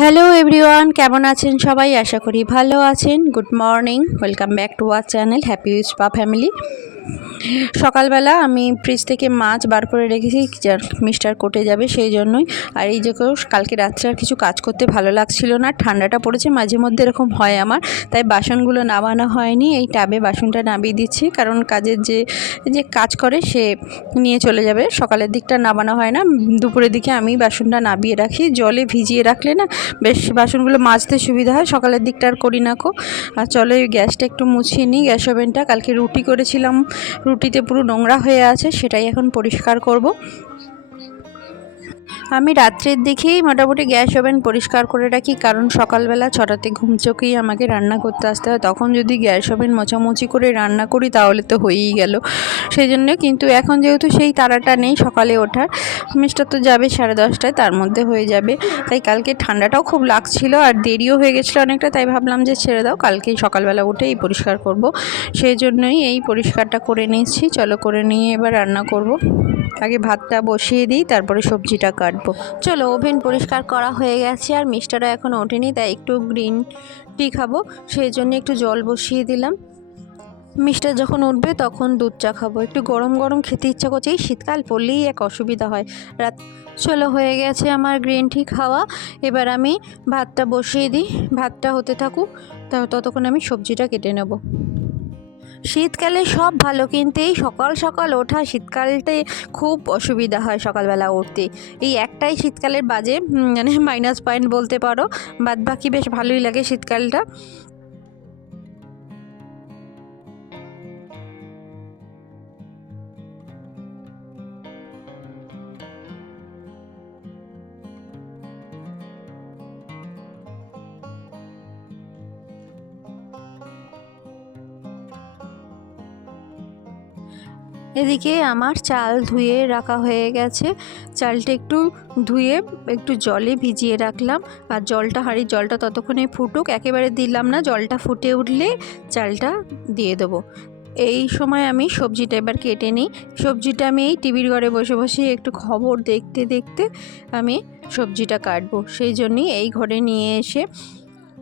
Hello everyone কেমন আছেন সবাই? আশা করি ভালো আছেন। Good morning welcome back to our channel happy spa family সকালবেলা আমি ফ্রিজ থেকে মাছ বার করে রেখেছি, যার মিস্টার কোটে যাবে সেই জন্যই। আর এই যে কালকে রাত্রে আর কিছু কাজ করতে ভালো লাগছিল না, ঠান্ডাটা পড়েছে, মাঝে মধ্যে এরকম হয় আমার, তাই বাসনগুলো নামানো হয়নি, এই টাবে বাসনটা নামিয়ে দিচ্ছি। কারণ কাজের যে যে কাজ করে সে নিয়ে চলে যাবে, সকালের দিকটা নামানো হয় না, দুপুরের দিকে আমি বাসনটা নামিয়ে রাখি, জলে ভিজিয়ে রাখলে না বেশ বাসনগুলো মাজতে সুবিধা হয়, সকালের দিকটা আর করি না কো। আর চলো গ্যাসটা একটু মুছিয়ে নিই, গ্যাস ওভেনটা, কালকে রুটি করেছিলাম রুটিতে পুরো নোংরা হয়ে আছে সেটাই এখন পরিষ্কার করব। আমি রাত্রের দিকেই মোটামুটি গ্যাস ওভেন পরিষ্কার করে রাখি, কারণ সকালবেলা ছটাতে ঘুম চোখেই আমাকে রান্না করতে আসতে হয়। তখন যদি গ্যাস ওভেন মোছামুছি করে রান্না করি, তাহলে তো হয়েই গেল। সেই জন্য কিন্তু এখন যেহেতু সেই তারাটা নেই সকালে ওঠার মিস্টার তো যাবে সাড়ে দশটায়, তার মধ্যে হয়ে যাবে। তাই কালকে ঠান্ডাটাও খুব লাগছিল আর দেরিও হয়ে গেছিল অনেকটা, তাই ভাবলাম যে ছেড়ে দাও, কালকেই সকালবেলা উঠেই পরিষ্কার করব। সেই জন্যই এই পরিষ্কারটা করে নিচ্ছি চলো করে নিয়ে এবার রান্না করব। আগে ভাতটা বসিয়ে দিই, তারপরে সবজিটা কাটবো। চলো, ওভেন পরিষ্কার করা হয়ে গেছে আর মিষ্টারও এখন ওঠেনি, তাই একটু গ্রিন টি খাব। সেই জন্য একটু জল বসিয়ে দিলাম। মিষ্টার যখন উঠবে তখন দুধ চা খাব। একটু গরম গরম খেতে ইচ্ছা করছে, এই শীতকাল পড়লেই এক অসুবিধা হয়। রাত চলো, হয়ে গেছে আমার গ্রিন টি খাওয়া। এবার আমি ভাতটা বসিয়ে দিই। ভাতটা হতে থাকুক ততক্ষণ আমি সবজিটা কেটে নেব। শীতকালে সব ভালো কিন্তু এই সকাল সকাল ওঠা শীতকালতে খুব অসুবিধা হয় সকালবেলা উঠতে। এই একটাই শীতকালের বাজে মানে মাইনাস পয়েন্ট বলতে পারো। বাদ বাকি বেশ ভালোই লাগে শীতকালটা। এদিকে আমার চাল ধুয়ে রাখা হয়ে গেছে। চালটা একটু ধুয়ে একটু জলে ভিজিয়ে রাখলাম। আর জলটা, হাঁড়ির জলটা ততক্ষণে ফুটুক, একেবারে দিলাম না, জলটা ফুটে উঠলে চালটা দিয়ে দেবো। এই সময় আমি সবজিটা এবার কেটে নিই। সবজিটা আমি এই টিভির ঘরে বসে বসে একটু খবর দেখতে দেখতে আমি সবজিটা কাটবো। সেই জন্যই এই ঘরে নিয়ে এসে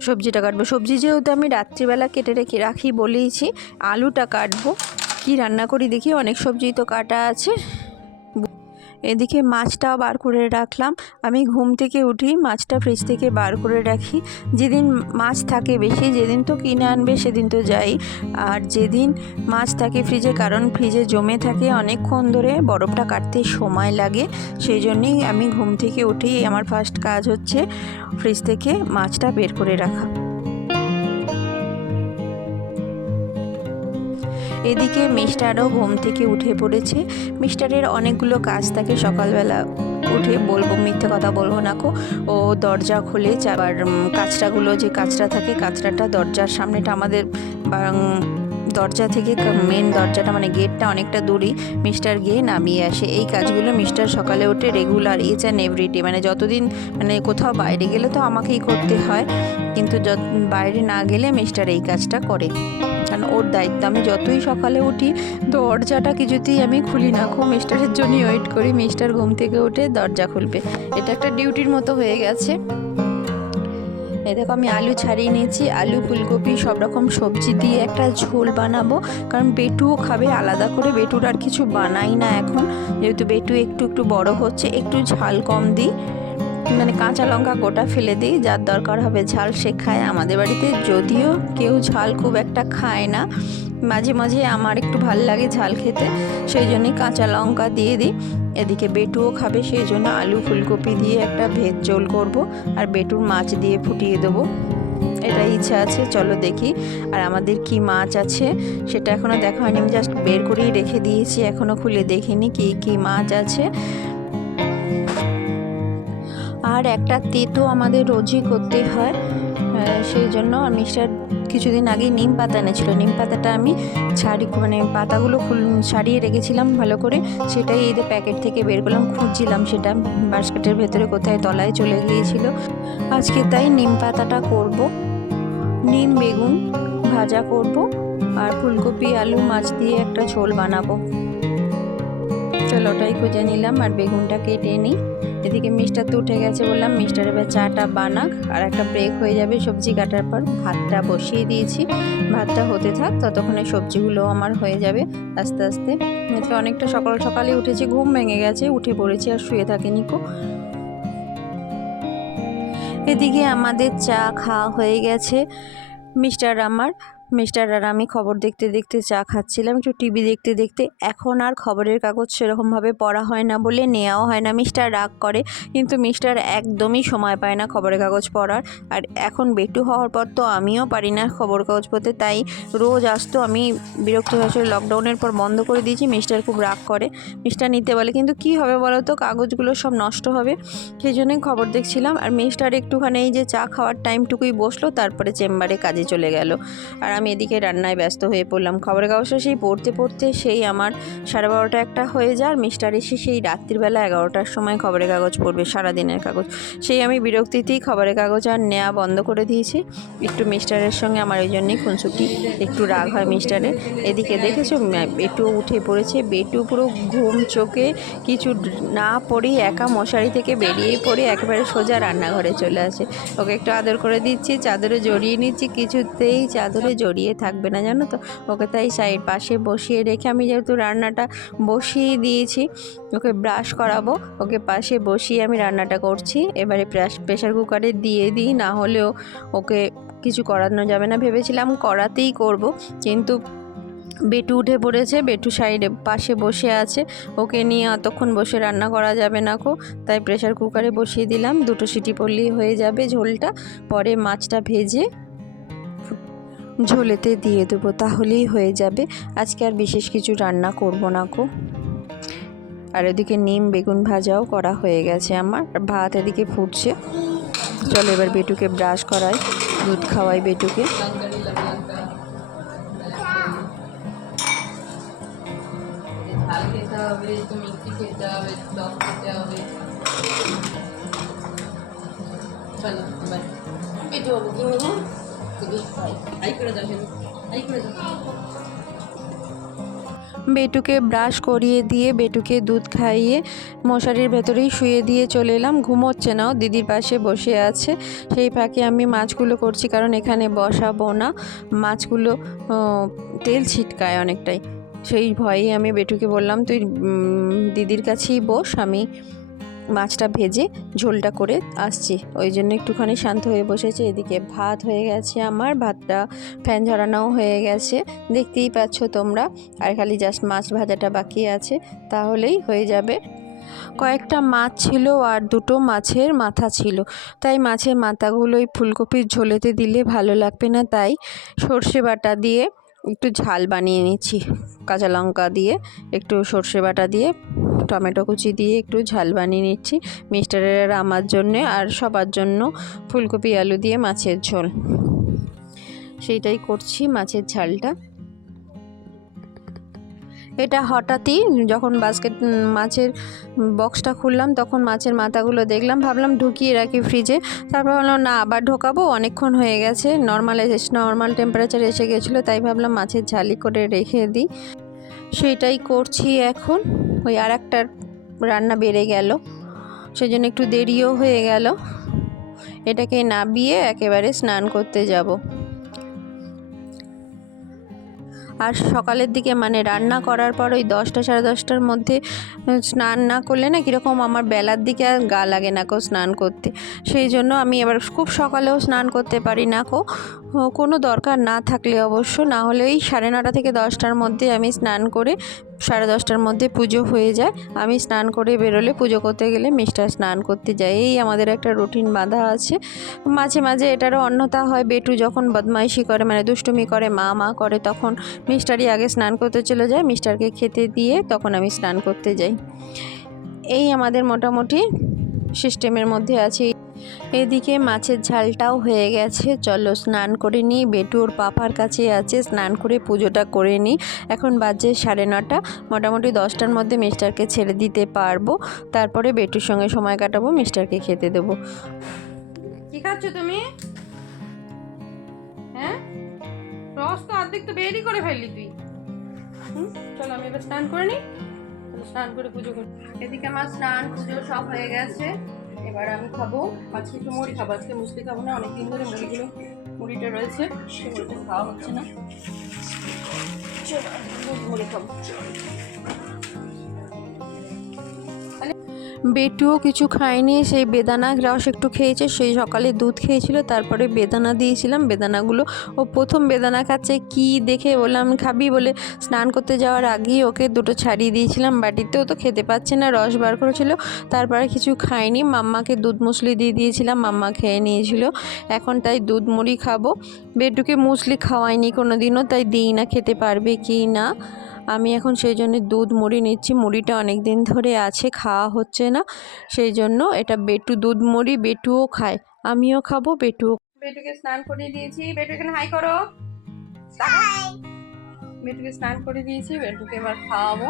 সবজিটা কাটবো। সবজি যেহেতু আমি রাত্রিবেলা কেটে রেখে রাখি বলেইছি, আলুটা কাটবো। কি রান্না করি, দেখি অনেক সবজি তো কাটা আছে। এদিকে মাছটাও বার করে রাখলাম। আমি ঘুম থেকে উঠি, মাছটা ফ্রিজ থেকে বার করে রাখি। যেদিন মাছ থাকে বেশি, যেদিন তো কিনে আনবে, সেদিন তো যাই। আর যেদিন মাছ থাকে ফ্রিজে, কারণ ফ্রিজে জমে থাকে অনেকক্ষণ ধরে, বরফটা কাটতে সময় লাগে। সেই জন্যেই আমি ঘুম থেকে উঠেই আমার ফার্স্ট কাজ হচ্ছে, ফ্রিজ থেকে মাছটা বের করে রাখা। এদিকে মিস্টারও ঘুম থেকে উঠে পড়েছে। মিস্টারের অনেকগুলো কাজ থাকে সকালবেলা উঠে বলব মিথ্যে কথা বলব না কো। ও দরজা খোলে আবার উম, কাঁচরাগুলো যে কাঁচরা থাকে কাঁচরাটা দরজার সামনেটা আমাদের দরজা থেকে মেন দরজাটা মানে গেটটা অনেকটা দূরেই মিস্টার গিয়ে নামিয়ে আসে। এই কাজগুলো মিস্টার সকালে উঠে রেগুলার ইচ অ্যান্ড এভরিডে মানে যতদিন মানে কোথাও বাইরে গেলে তো আমাকেই করতে হয়। কিন্তু বাইরে না গেলে মিস্টার এই কাজটা করে। ওর দায়িত্ব। আমি যতই সকালে উঠি, দরজাটা কিছুতেই আমি খুলি না। খুব মিস্টারের জন্যই ওয়েট করি মিস্টার ঘুম থেকে উঠে দরজা খুলবে। এটা একটা ডিউটির মতো হয়ে গেছে। এ দেখো, আমি আলু ছাড়িয়ে নিয়েছি। আলু, ফুলকপি, সব রকম সবজি দিয়ে একটা ঝোল বানাবো। কারণ বেটুও খাবে, আলাদা করে বেটুর আর কিছু বানাই না এখন। যেহেতু বেটু একটু একটু বড় হচ্ছে, একটু ঝাল কম দিই। মানে কাঁচা লঙ্কা গোটা ফেলে দিই, যার দরকার হবে ঝাল সে খায়। আমাদের বাড়িতে যদিও কেউ ঝাল খুব একটা খায় না, মাঝে মাঝে আমার একটু ভালো লাগে ঝাল খেতে, সেই জন্যই কাঁচা লঙ্কা দিয়ে দিই। এদিকে বেটুও খাবে, সেই জন্য আলু ফুলকপি দিয়ে একটা ভেজ ঝোল করব, আর বেটুর মাছ দিয়ে ফুটিয়ে দেবো। এটা ইচ্ছা আছে, চলো দেখি। আর আমাদের কি মাছ আছে, সেটা এখনও দেখা হয়নি, আমি জাস্ট বের করেই রেখে দিয়েছি এখনও খুলে দেখিনি কি কি মাছ আছে। আর একটা তেতো আমাদের রোজই করতে হয়। সেই জন্য আমি মিস্টার কিছুদিন আগে নিম পাতা এনেছিল। নিম পাতাটা আমি ছাড়ি মানে পাতাগুলো খুল, ছাড়িয়ে রেখেছিলাম ভালো করে। সেটাই এই প্যাকেট থেকে বের করলাম, খুঁজছিলাম সেটা বাস্কেটের ভেতরে কোথায় তলায় চলে গিয়েছিল। আজকে তাই নিম পাতাটা করব। নিম, বেগুন ভাজা করব আর ফুলকপি, আলু, মাছ দিয়ে একটা ঝোল বানাবো। চলো ওটাই খুঁজে নিলাম আর বেগুনটা কেটে নিই। এদিকে মিস্টার তো উঠে গেছে বললাম মিস্টার এবার চাটা বানাক, আর একটা ব্রেক হয়ে যাবে, সবজি কাটার পর ভাতটা বসিয়ে দিয়েছি। ভাতটা হতে থাক, ততক্ষণে সবজিগুলো আমার হয়ে যাবে আস্তে আস্তে। অনেকটা সকাল সকালে উঠেছি, ঘুম ভেঙে গেছে, উঠে পড়েছি আর শুয়ে থাকে নিকো এদিকে আমাদের চা খাওয়া হয়ে গেছে মিস্টার আমার। মিস্টার আর আমি খবর দেখতে দেখতে চা খাচ্ছিলাম, একটু টিভি দেখতে দেখতে। এখন আর খবরের কাগজ সেরকমভাবে পড়া হয় না বলে নেওয়াও হয় না। মিস্টার রাগ করে, কিন্তু মিস্টার একদমই সময় পায় না খবরের কাগজ পড়ার। আর এখন বেটু হওয়ার পর তো আমিও পারি না খবর কাগজ পড়তে, তাই রোজ আসতো আমি বিরক্ত হয়ে লকডাউনের পর বন্ধ করে দিয়েছি। মিস্টার খুব রাগ করে, মিস্টার নিতে বলে। কিন্তু কি হবে বলো তো, কাগজগুলো সব নষ্ট হবে, সেই জন্যই খবর দেখছিলাম। আর মিস্টার একটুখানি এই যে চা খাওয়ার টাইমটুকুই বসল, তারপরে চেম্বারে কাজে চলে গেল। আর আমি এদিকে রান্নায় ব্যস্ত হয়ে পড়লাম। খবরের কাগজটা সেই পড়তে পড়তে সেই আমার সাড়ে বারোটা একটা হয়ে যায়। আর মিস্টার এসে সেই রাত্রিবেলা এগারোটার সময় খবরের কাগজ পড়বে, সারাদিনের কাগজ। সেই আমি বিরক্তিতেই খবরের কাগজ আর নেওয়া বন্ধ করে দিয়েছি। একটু মিস্টারের সঙ্গে আমার ওই জন্যই খুনসুটি। একটু রাগ হয় মিস্টারের। এদিকে দেখেছ? বেটু উঠে পড়েছে। বেটু পুরো ঘুম চোখে কিছু না পড়েই একা মশারি থেকে বেরিয়ে পড়ে একেবারে সোজা রান্নাঘরে চলে আসে। ওকে একটু আদর করে দিচ্ছি, চাদরে জড়িয়ে নিচ্ছি। কিছুতেই চাদরে জড়িয়ে থাকবে না, জানো তো? ওকে তাই সাইড পাশে বসিয়ে রেখে আমি যেহেতু রান্নাটা বসিয়ে দিয়েছি, ওকে ব্রাশ করাবো। ওকে পাশে বসিয়ে আমি রান্নাটা করছি। এবারে প্রেশার কুকারে দিয়ে দিই, না হলেও ওকে কিছু করানো যাবে না। ভেবেছিলাম করাতেই করব, কিন্তু বেটু উঠে পড়েছে, বেটু সাইডে পাশে বসে আছে। ওকে নিয়ে অতক্ষণ বসে রান্না করা যাবে না কো। তাই প্রেশার কুকারে বসিয়ে দিলাম। দুটো সিটি পড়লেই হয়ে যাবে ঝোলটা। পরে মাছটা ভেজে ঝোলেতে দিয়ে দেবো, তাহলেই হয়ে যাবে। আজকে আর বিশেষ কিছু রান্না করব না কো আর এদিকে নিম বেগুন ভাজাও করা হয়ে গেছে আমার। ভাত এদিকে ফুটছে। চলো এবার বেটুকে ব্রাশ করাই। দুধ খাওয়াই বেটুকে। হবে বেটুকে ব্রাশ করিয়ে দিয়ে বেটুকে দুধ খাইয়ে মশারির ভেতরেই শুয়ে দিয়ে চলে এলাম। ঘুমোচ্ছে নাও দিদির পাশে বসে আছে। সেই ফাঁকে আমি মাছগুলো করছি কারণ এখানে বসাবো না। মাছগুলো তেল ছিটকায় অনেকটাই। সেই ভয়েই আমি বেটুকে বললাম, তুই দিদির কাছেই বস, আমি মাছটা ভেজে ঝোলটা করে আসছি। ওই জন্য একটুখানি শান্ত হয়ে বসেছে। এদিকে ভাত হয়ে গেছে আমার, ভাতটা ফ্যান ঝরানোও হয়ে গেছে। দেখতেই পাচ্ছ তোমরা। আর খালি জাস্ট মাছ ভাজাটা বাকি আছে, তাহলেই হয়ে যাবে। কয়েকটা মাছ ছিল আর দুটো মাছের মাথা ছিল। তাই মাছের মাথাগুলোই ফুলকপির ঝোলেতে দিলে ভালো লাগবে না। তাই সর্ষে বাটা দিয়ে একটু ঝাল বানিয়ে নিচ্ছি। কাঁচা লঙ্কা দিয়ে, একটু সর্ষে বাটা দিয়ে, টমেটো কুচি দিয়ে একটু ঝাল বানিয়ে নিচ্ছি। মিস্টারের আমার জন্যে আর সবার জন্য ফুলকপি, আলু দিয়ে মাছের ঝোল। সেইটাই করছি মাছের ঝালটা। এটা হঠাৎই যখন বাস্কেট মাছের বক্সটা খুললাম, তখন মাছের মাথাগুলো দেখলাম, ভাবলাম ঢুকিয়ে রাখি ফ্রিজে তারপর ভাবলাম, না, আবার ঢোকাবো? অনেকক্ষণ হয়ে গেছে নর্মাল নর্মাল টেম্পারেচার এসে গেছিল, তাই ভাবলাম মাছের ঝালি করে রেখে দিই। সেটাই করছি এখন। ওই আর একটা রান্না বেড়ে গেল। সেই জন্য একটু দেরিও হয়ে গেল। এটাকে নাবিয়ে একেবারে স্নান করতে যাব। আর সকালের দিকে মানে রান্না করার পর ওই দশটা সাড়ে দশটার মধ্যে স্নান না করলে না কীরকম আমার বেলার দিকে আর গা লাগে না কেউ স্নান করতে। সেই জন্য আমি এবার খুব সকালেও স্নান করতে পারি না কো কোনো দরকার না থাকলে অবশ্য। না হলে ওই সাড়ে নটা থেকে দশটার মধ্যে আমি স্নান করে সাড়ে দশটার মধ্যে পুজো হয়ে যায়। আমি স্নান করে বেরোলে পুজো করতে গেলে মিস্টার স্নান করতে যায়। এই আমাদের একটা রুটিন বাঁধা আছে। মাঝে মাঝে এটারও অন্যতা হয়। বেটু যখন বদমাইশি করে মানে দুষ্টুমি করে, মা মা করে, তখন মিস্টারই আগে স্নান করতে চলে যায়। মিস্টারকে খেতে দিয়ে তখন আমি স্নান করতে যাই। এই আমাদের মোটামুটি সিস্টেমের মধ্যে আছি। এদিকে মাছের ঝালটাও হয়ে গেছে। চলো স্নান করে নিই। বেটু ওর পাপার কাছে আছে। স্নান করে পুজোটা করে নিই। এখন বাজে সাড়ে নটা। মোটামুটি দশটার মধ্যে মিস্টারকে ছেড়ে দিতে পারব। তারপরে বেটুর সঙ্গে সময় কাটাবো, মিস্টারকে খেতে দেবো। কি খাচ্ছ তুমি? হ্যাঁ? স্নান স্নান করে পুজো করি। এদিকে আমার স্নান পুজো সব হয়ে গেছে। এবার আমি খাব আজকে একটু মুড়ি খাব। আজকে মুসলি খাব না, অনেকদিন ধরে মুড়িগুলো, মুড়িটা রয়েছে। সে মুড়িটা খাওয়া হচ্ছে না। মুড়ি খাব। বেটুও কিছু খায়নি, সেই বেদানা রস একটু খেয়েছে, সেই সকালে দুধ খেয়েছিল, তারপরে বেদানা দিয়েছিলাম, বেদানাগুলো, ও প্রথম বেদানা খাচ্ছে, কি দেখে বললাম, খাবি বলে স্নান করতে যাওয়ার আগেই ওকে দুটো ছাড়িয়ে দিয়েছিলাম, বাটিতেও তো খেতে পাচ্ছে না, রস বার করেছিল, তারপরে কিছু খায়নি, মাম্মাকে দুধ মুসলি দিয়ে দিয়েছিলাম, মাম্মা খেয়ে নিয়েছিল, এখন তাই দুধ মুড়ি খাব, বেটুকে মুসলি খাওয়াইনি কোনো দিনও তাই দিই না, খেতে পারবে কি না? আমি এখন সেই জন্য দুধ মুড়ি নিচ্ছি। মুড়িটা অনেক দিন ধরে আছে খাওয়া হচ্ছে না। সেই জন্য এটা বেটু দুধ মুড়ি বেটুও খায়। আমিও খাব বেটুও বেটুকে স্নান করিয়ে দিয়েছি। বেটু এখানে হাই করো। বেটুকে স্নান করে দিয়েছি। বেটুকে এবার খাওয়াবো।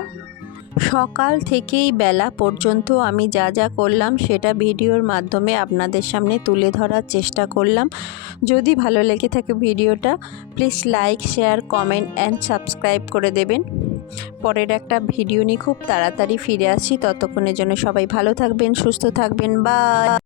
সকাল থেকেই বেলা পর্যন্ত আমি যা যা করলাম সেটা ভিডিওর মাধ্যমে আপনাদের সামনে তুলে ধরার চেষ্টা করলাম। যদি ভালো লেগে থাকে ভিডিওটা please like share comment and subscribe করে দেবেন। পরের একটা ভিডিও নিয়ে খুব তাড়াতাড়ি ফিরে আসি। ততক্ষণের জন্য সবাই ভালো থাকবেন, সুস্থ থাকবেন বা